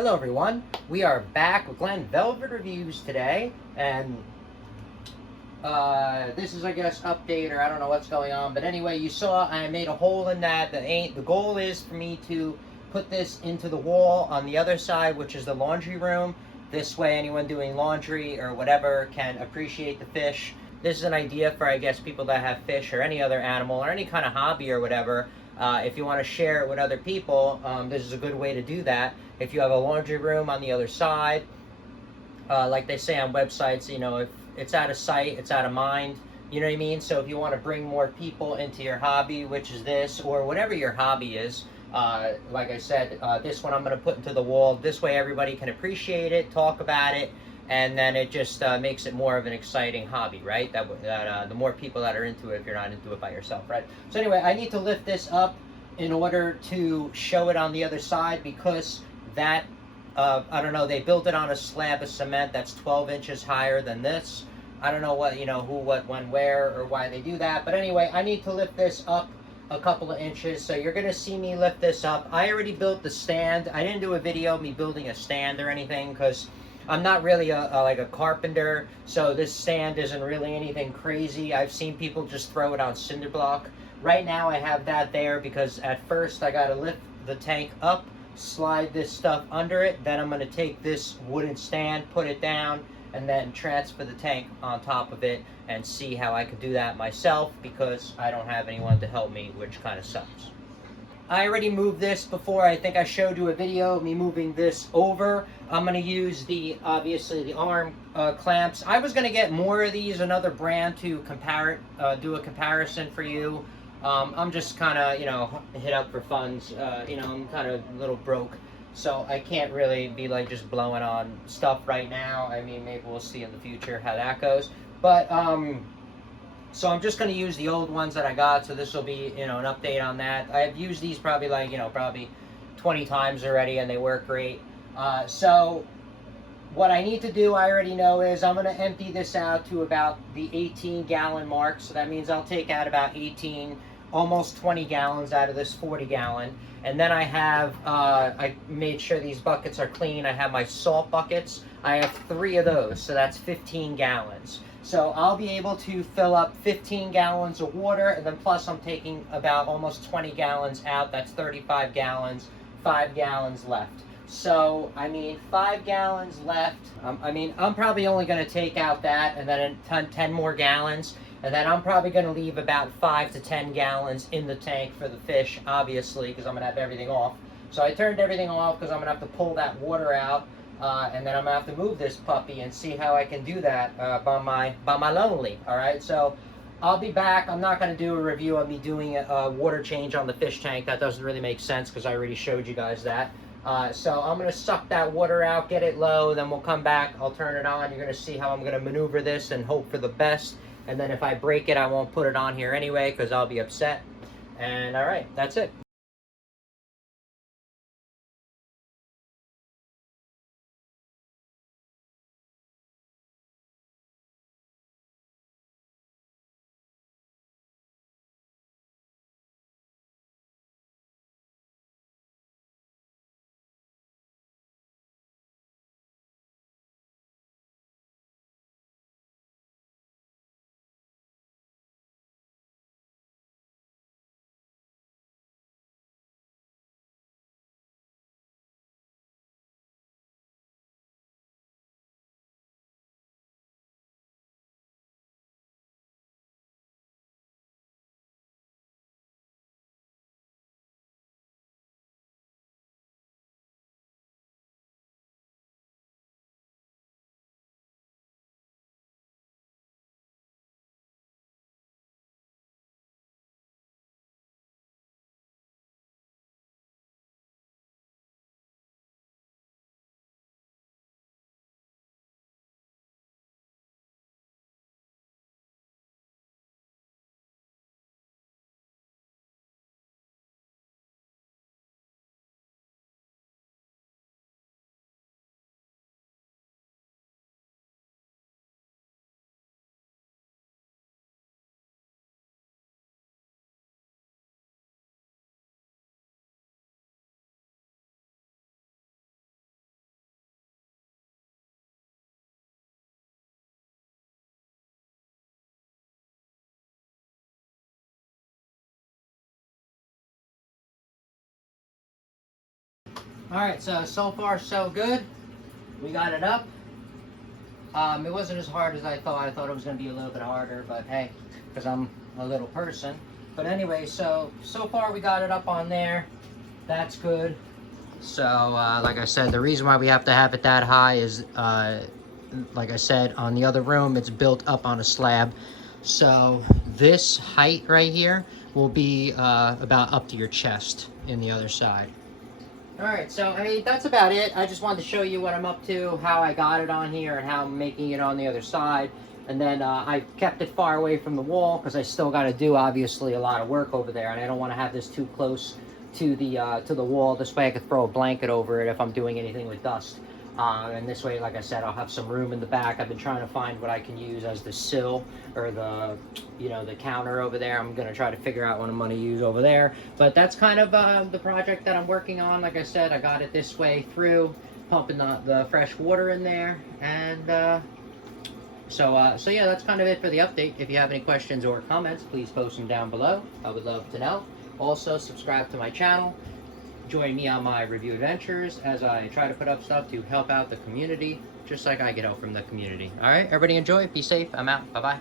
Hello everyone, we are back with Glenn Velvet Reviews today, and this is, I guess, update, or I don't know what's going on, but anyway, you saw I made a hole in that. The goal is for me to put this into the wall on the other side, which is the laundry room. This way anyone doing laundry or whatever can appreciate the fish. This is an idea for, I guess, people that have fish or any other animal or any kind of hobby or whatever. If you want to share it with other people, this is a good way to do that. If you have a laundry room on the other side, like they say on websites, if it's out of sight, it's out of mind. You know what I mean? So if you want to bring more people into your hobby, which is this, or whatever your hobby is, like I said, this one I'm going to put into the wall. This way everybody can appreciate it, talk about it, and then it just makes it more of an exciting hobby, right? The more people that are into it, if you're not into it by yourself, right? So anyway, I need to lift this up in order to show it on the other side, because that I don't know, they built it on a slab of cement that's 12 inches higher than this. I don't know what, who, what, when, where, or why they do that. But anyway, I need to lift this up a couple of inches. So you're going to see me lift this up. I already built the stand. I didn't do a video of me building a stand or anything, because I'm not really like a carpenter. So this stand isn't really anything crazy. I've seen people just throw it on cinder block. Right now I have that there because at first I got to lift the tank up, slide this stuff under it, then I'm going to take this wooden stand, put it down, and then transfer the tank on top of it and see how I can do that myself, because I don't have anyone to help me, which kind of sucks. I already moved this before. I think I showed you a video of me moving this over. I'm going to use obviously the arm clamps. I was going to get more of these, another brand, to do a comparison for you. I'm just kind of, hit up for funds. I'm kind of a little broke, so I can't really be like just blowing on stuff right now. I mean, maybe we'll see in the future how that goes. But so I'm just going to use the old ones that I got. So this will be, an update on that. I've used these probably probably 20 times already, and they work great. So what I need to do, I already know, is I'm going to empty this out to about the 18-gallon mark. So that means I'll take out about 18, almost 20 gallons out of this 40-gallon. And then I have, I made sure these buckets are clean. I have my salt buckets. I have 3 of those, so that's 15 gallons. So I'll be able to fill up 15 gallons of water, and then plus I'm taking about almost 20 gallons out. That's 35 gallons, 5 gallons left. So, 5 gallons left. I'm probably only going to take out that and then 10 more gallons. And then I'm probably going to leave about 5 to 10 gallons in the tank for the fish, obviously, because I'm going to have everything off. So I turned everything off because I'm going to have to pull that water out. And then I'm going to have to move this puppy and see how I can do that by my lonely. All right, so I'll be back. I'm not going to do a review of me doing a water change on the fish tank. That doesn't really make sense because I already showed you guys that. So I'm going to suck that water out, get it low, then we'll come back. I'll turn it on. You're going to see how I'm going to maneuver this and hope for the best. And then if I break it, I won't put it on here anyway because I'll be upset. And all right, that's it. All right, so far so good. We got it up. It wasn't as hard as I thought. I thought it was going to be a little bit harder, but hey, because I'm a little person. But anyway, so far we got it up on there. That's good. So, like I said, the reason why we have to have it that high is, like I said, on the other room, it's built up on a slab. So this height right here will be about up to your chest in the other side. All right, so I mean, that's about it. I just wanted to show you what I'm up to, how I got it on here, and how I'm making it on the other side. And then I kept it far away from the wall because I still got to do, obviously, a lot of work over there, and I don't want to have this too close to the wall. This way I could throw a blanket over it if I'm doing anything with dust. And this way, like I said, I'll have some room in the back. I've been trying to find what I can use as the sill or the, the counter over there. I'm going to try to figure out what I'm going to use over there. But that's kind of the project that I'm working on. Like I said, I got it this way through, pumping the fresh water in there. And so yeah, that's kind of it for the update. If you have any questions or comments, please post them down below. I would love to know. Also, subscribe to my channel. Join me on my review adventures as I try to put up stuff to help out the community, just like I get help from the community. All right, everybody enjoy. Be safe. I'm out. Bye-bye.